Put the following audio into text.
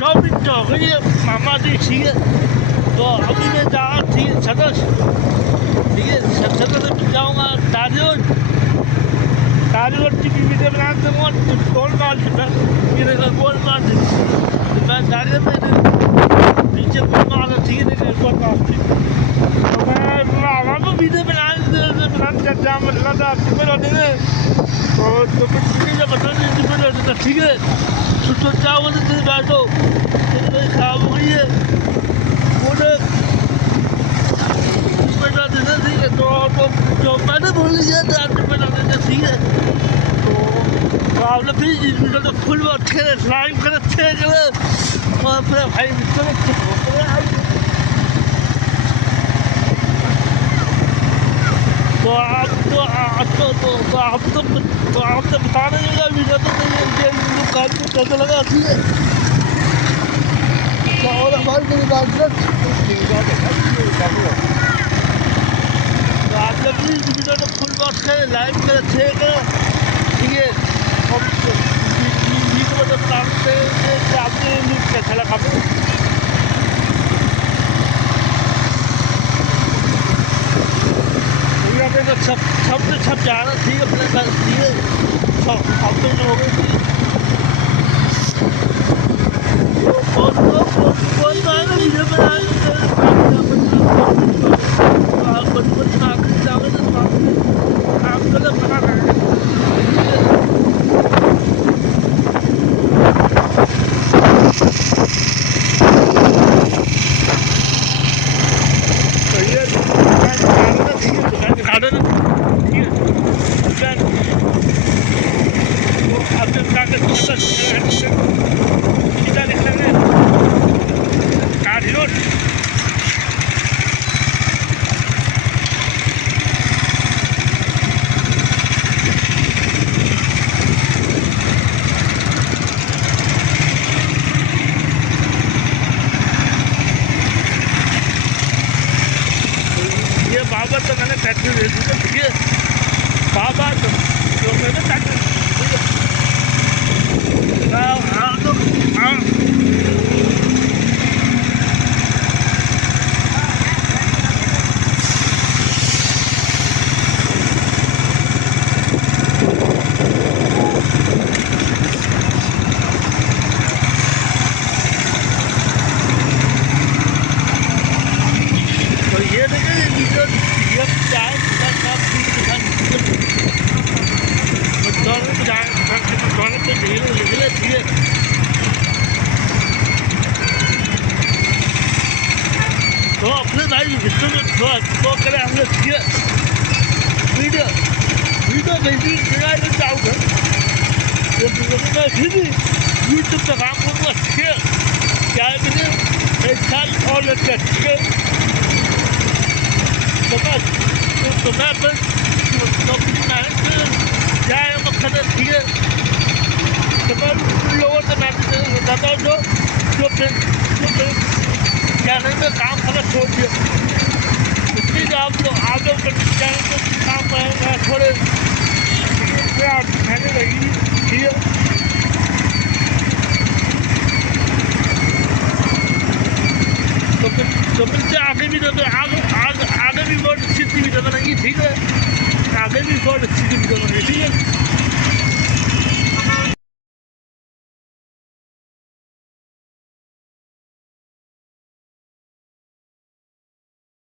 Shopping तो हो गई है मामा जी, ठीक है। तो अभी मैं जा रहा, ठीक है, छतर, ठीक है, छतर से जाऊँगा ताजरोड की वीडियो बना दूँगा, गोल मार दूँगा, मेरे का गोल मार दूँगा, मैं गाड़ी में पीछे गोल मार, ठीक है, गोल मार, ठीक। तो मैं मामा को वीडियो बनाने जा मतलब था ट्रिपल होने में, तो मुझे जब बता दें ट्रिपल होने का, ठीक है। तो क्या बोलते थे बैठो, मेरी खराब हो गई है वो ट्रिपल देना, ठीक है। तो मैंने बोल लिया था ट्रिपल देना, ठीक है। तो आप लोग फिर वीडियो तो फुल अच्छे लाइव कर अच्छे कर, और फिर भाई तो आप तो बता रहे वीडियो तो कैसे लगा, ठीक है। और हमारी तो आप लोग प्लीज़ वीडियो तो फुल वॉच करें, लाइक करें, शेयर करें, ठीक है। और वीडियो को बताते हैं कि आपको कैसा लगा। तो छप जा रहा, ठीक है, अपने पास, ठीक है। अब तो हो गई, ठीक है। कौन आएगा वीडियो बनाने आप गलत बना रहे हैं, बाबा तो मैंने फैक्ट्री दे दी, ठीक है। बाबा तो मैंने फैक्ट्री, ठीक है। हाँ तो हाँ तो अपने भाई तो करें हम लोग, ठीक है। वीडियो भेजी चाहूँगा, मैं फिर भी यूट्यूब पर काम करूँगा, ठीक है। क्या है मुझे 1 साल और लगता है, ठीक है। तो मैं फिर जाए मकसद है, ठीक है। तो मैं लोगों से मैं बताता हूँ जो चैनल में काम करना छोड़ दिया, इसलिए आप लोग चैनल में काम करेंगे थोड़े मैंने लगी, ठीक है। तो मिलते आगे भी आगे भी बहुत अच्छी वीडियो बनाएंगी, ठीक है। आगे भी बहुत अच्छी वीडियो